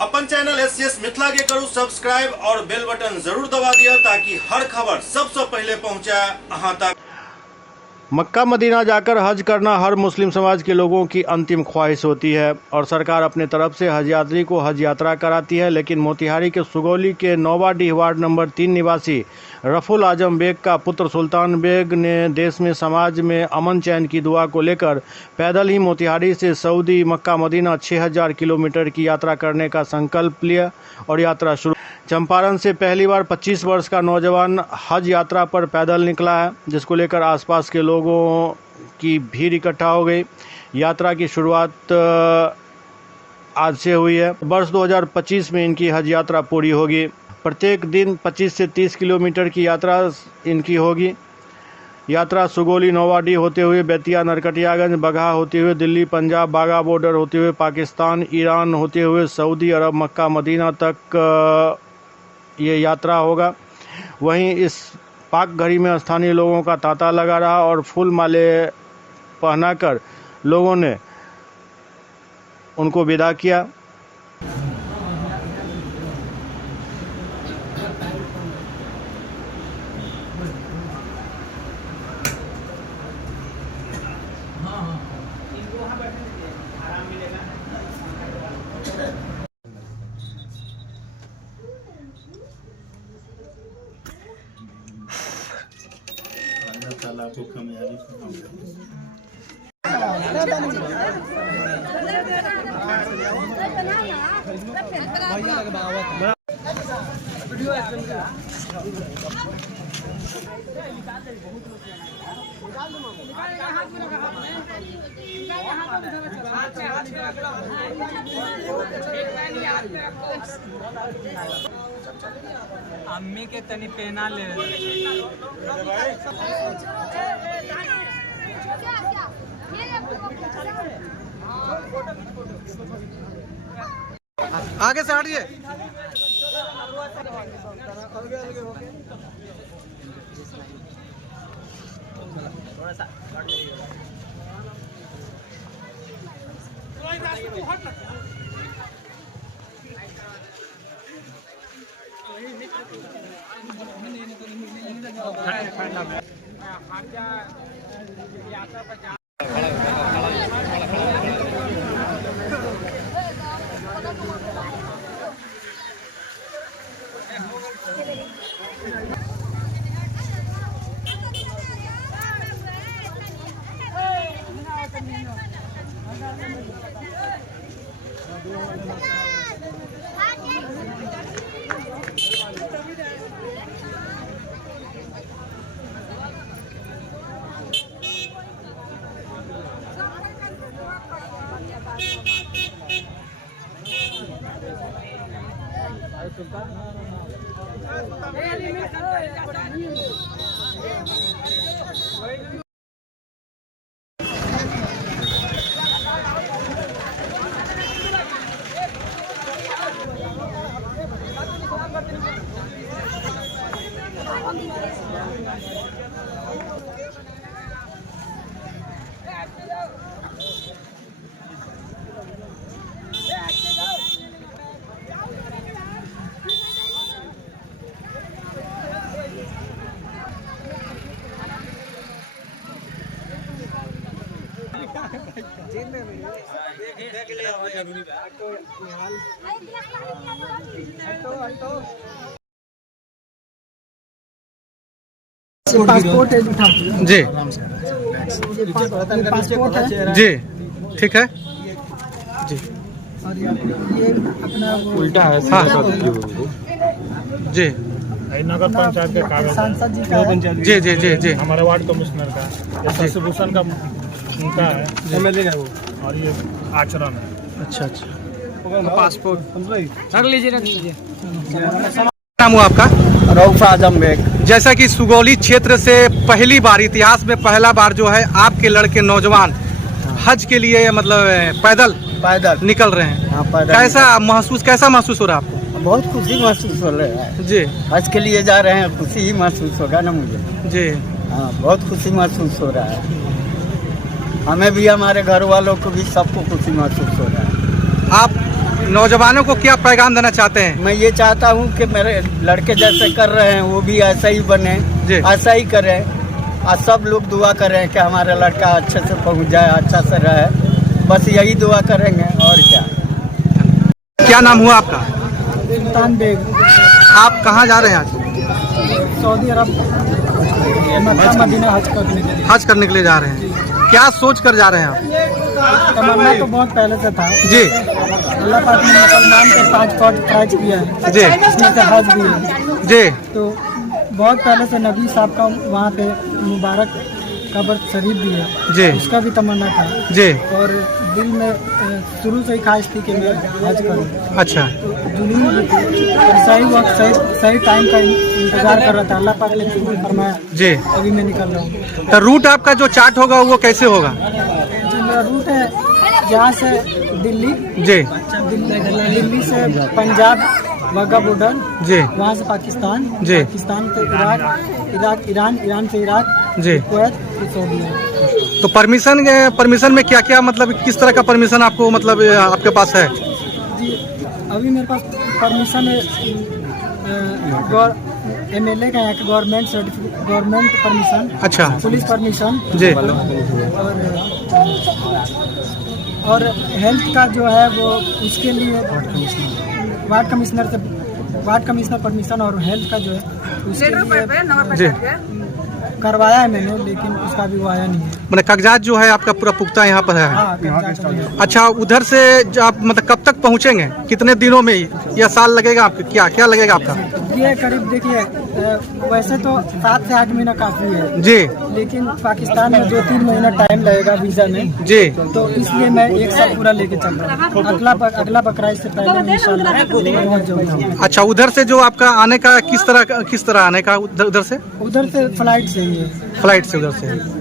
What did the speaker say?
अपन channel SCS Mithila के करू subscribe और बेल बटन जरूर दबा दिया ताकि हर खबर सबसे पहले पहुंचा अहां तक। मक्का मदीना जाकर हज करना हर मुस्लिम समाज के लोगों की अंतिम ख्वाहिश होती है और सरकार अपने तरफ से हज यात्री को हज यात्रा कराती है। लेकिन मोतिहारी के सुगौली के नौवाडीह वार्ड नंबर 3 निवासी रफुल आजम बेग का पुत्र सुल्तान बेग ने देश में समाज में अमन चैन की दुआ को लेकर पैदल ही मोतिहारी से सऊदी मक्का मदीना 6000 किलोमीटर की यात्रा करने का संकल्प लिया और यात्रा शुरू। चंपारण से पहली बार 25 वर्ष का नौजवान हज यात्रा पर पैदल निकला है, जिसको लेकर आसपास के लोगों की भीड़ इकट्ठा हो गई। यात्रा की शुरुआत आज से हुई है। वर्ष 2025 में इनकी हज यात्रा पूरी होगी। प्रत्येक दिन 25 से 30 किलोमीटर की यात्रा इनकी होगी। यात्रा सुगौली नौवाडीह होते हुए बेतिया नरकटियागंज बगहा होते हुए दिल्ली पंजाब बागा बॉर्डर होते हुए पाकिस्तान ईरान होते हुए सऊदी अरब मक्का मदीना तक ये यात्रा होगा। वहीं इस पाक घड़ी में स्थानीय लोगों का तांता लगा रहा और फूल माले पहनाकर लोगों ने उनको विदा किया। आपको कामयाबी अम्मी के तनी पेना ले आगे से हटिए। थोड़ा सा पासपोर्ट है जी पासपोर्ट है जी ठीक है जी। और ये अपना उल्टा है जी नगर पंचायत के कागज सांसद जी का जी जी जी जी हमारे वार्ड कमिश्नर का शशिभूषण का उनका है एमएलए है वो और ये आचरण है। अच्छा अच्छा पासपोर्ट रख लीजिए नाम हुआ आपका? रऊफ आजम बेग। जैसा कि सुगौली क्षेत्र से पहली बार इतिहास में पहला बार जो है आपके लड़के नौजवान हज के लिए मतलब पैदल निकल रहे हैं। कैसा महसूस हो रहा है आपको? बहुत खुशी महसूस हो रहा है जी। हज के लिए जा रहे हैं, खुशी ही महसूस होगा ना मुझे जी। हाँ, बहुत खुशी महसूस हो रहा है। हमें भी, हमारे घर वालों को भी, सबको खुशी महसूस हो रहा है। आप नौजवानों को क्या पैगाम देना चाहते हैं? मैं ये चाहता हूँ कि मेरे लड़के जैसे कर रहे हैं वो भी ऐसा ही बने, जी। ऐसा ही करें, और सब लोग दुआ करें कि हमारा लड़का अच्छे से पहुँच जाए, अच्छा से रहे, बस यही दुआ करेंगे और क्या। क्या नाम हुआ आपका? सुल्तान बेग, आप कहाँ जा रहे हैं आज? सऊदी अरब मक्का मदीना हज करने के लिए। हज करने के लिए जा रहे हैं। क्या सोच कर जा रहे हैं आप? तमन्ना तो बहुत पहले से था जी अल्लाह पाक ने मुसलमान के 5 फर्ज फराज किया है, जी इसमें से हज भी है। जी तो बहुत पहले से नबी साहब का वहाँ पे मुबारक कब्र शरीफ भी है, जी उसका भी तमन्ना था जी। और दिल में शुरू से ही ख्वाहिश थी कि मैं हज करूँ। अच्छा तो जुनून भी थी, सही वक्त सही टाइम का इंतजार कर रहा था, अल्लाह पाक ने कबूल फरमाया, जी। अभी मैं निकल रहा हूँ। तो रूट आपका जो चार्ट होगा वो कैसे होगा? जो मेरा रूट है यहाँ से दिल्ली, जी दिल्ली से पंजाब वाघा बॉर्डर, जी वहाँ से पाकिस्तान, जी। पाकिस्तान से इराक, ईरान से इराक, जी। कुवैत, फिर सऊदीया। तो परमिशन में क्या क्या मतलब किस तरह का परमिशन आपको मतलब आपके पास है? जी अभी मेरे पास परमिशन है MLA का, यहाँ के गवर्नमेंट सर्टिफिकेट, गवर्नमेंट परमिशन, अच्छा पुलिस परमिशन, जी और हेल्थ का जो है वो उसके लिए वार्ड कमिश्नर परमिशन, और हेल्थ का जो है उसके लिए जी। करवाया है मैंने, लेकिन उसका भी वो आया नहीं है। मतलब कागजात जो है आपका पूरा पुख्ता यहाँ पर है? हाँ, कागजात हो गया। अच्छा, उधर से आप मतलब कब तक पहुँचेंगे? कितने दिनों में या साल लगेगा आपको? क्या लगेगा आपका? ये करीब देखिए वैसे तो 7 से 8 महीना काफी है जी, लेकिन पाकिस्तान में 2-3 महीना टाइम लगेगा वीजा में, जी। तो इसलिए मैं 1 साल पूरा लेके चल रहा हूँ। अगला बकरा इससे पहले मैं इंशाल्लाह पहुंच जाऊंगा। अच्छा, उधर से जो आपका आने का किस तरह आने का उधर से? उधर से फ्लाइट से ही है। फ्लाइट से उधर से?